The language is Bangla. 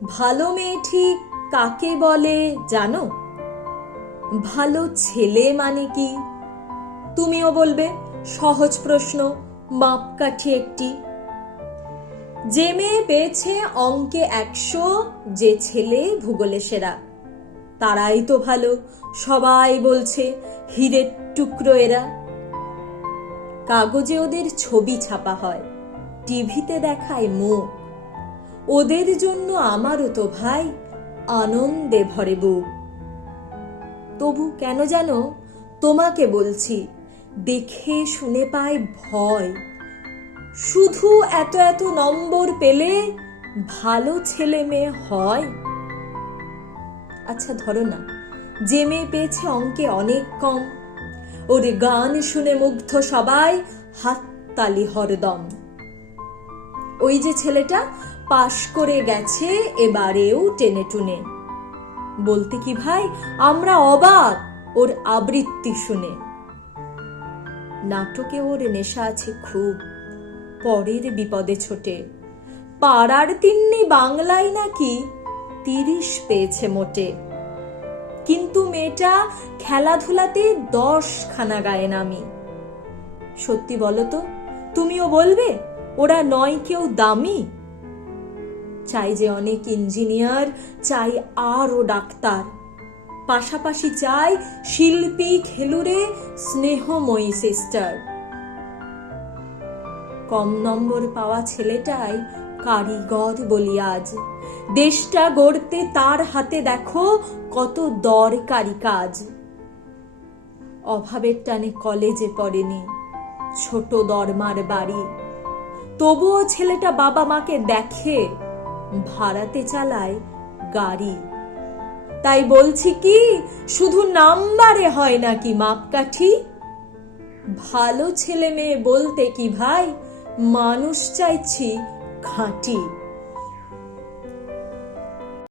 ভালো মেয়ে ঠিক কাকে বলে জানো? ভালো ছেলে মানে কি? তুমিও বলবে সহজ প্রশ্ন, মাপকাঠি একটি। যে মেয়ে পেয়েছে অঙ্কে 100, যে ছেলে ভূগোলে সেরা, তারাই তো ভালো, সবাই বলছে হীরের টুকরো এরা। কাগজে ওদের ছবি ছাপা হয়, টিভিতে দেখায় মুখ, ওদের জন্য আমারও তো ভাই আনন্দে ভরে বুক। তবু কেন জানো তোমাকে বলছি, দেখে শুনে পায় ভয়, শুধু এত এত নম্বর পেলে ভালো ছেলে মেয়ে হয়? আচ্ছা ধরো না, যে মেয়ে পেয়েছে অঙ্কে অনেক কম, ওর গান শুনে মুগ্ধ সবাই, হাততালি হরদম। ওই যে ছেলেটা পাশ করে গেছে এবারেও টেনে টুনে, বলতে কি ভাই আমরা অবাক ওর আবৃত্তি শুনে। নাটকে ওর নেশা আছে খুব, পরের বিপদে ছোটে, পাড়ার তিন্নি বাংলায় নাকি 30 পেয়েছে মোটে। কিন্তু মেয়েটা খেলাধুলাতে 10 খানা গায়ে নামি। সত্যি বলো তো, তুমিও বলবে ওরা নয় কেউ দামি? চাই যে অনেক ইঞ্জিনিয়ার, চাই আরো ডাক্তার, পাশাপাশি চাই শিল্পী, খেলুড়ে, স্নেহময়ী সিস্টার। কম নম্বর পাওয়া ছেলেটাই কারিগর বলি আজ, দেশটা গড়তে তার হাতে দেখো কত দরকারি কাজ। অভাবের টানে কলেজে পড়েনি, ছোট দরমার বাড়ি, তবুও ছেলেটা বাবা মাকে দেখে, ভাড়াতে চালায় গাড়ি। তাই বলছি কি, শুধু নাম্বারে হয় নাকি মাপকাঠি? ভালো ছেলে মেয়ে বলতে কি ভাই, মানুষ চাইছি খাঁটি।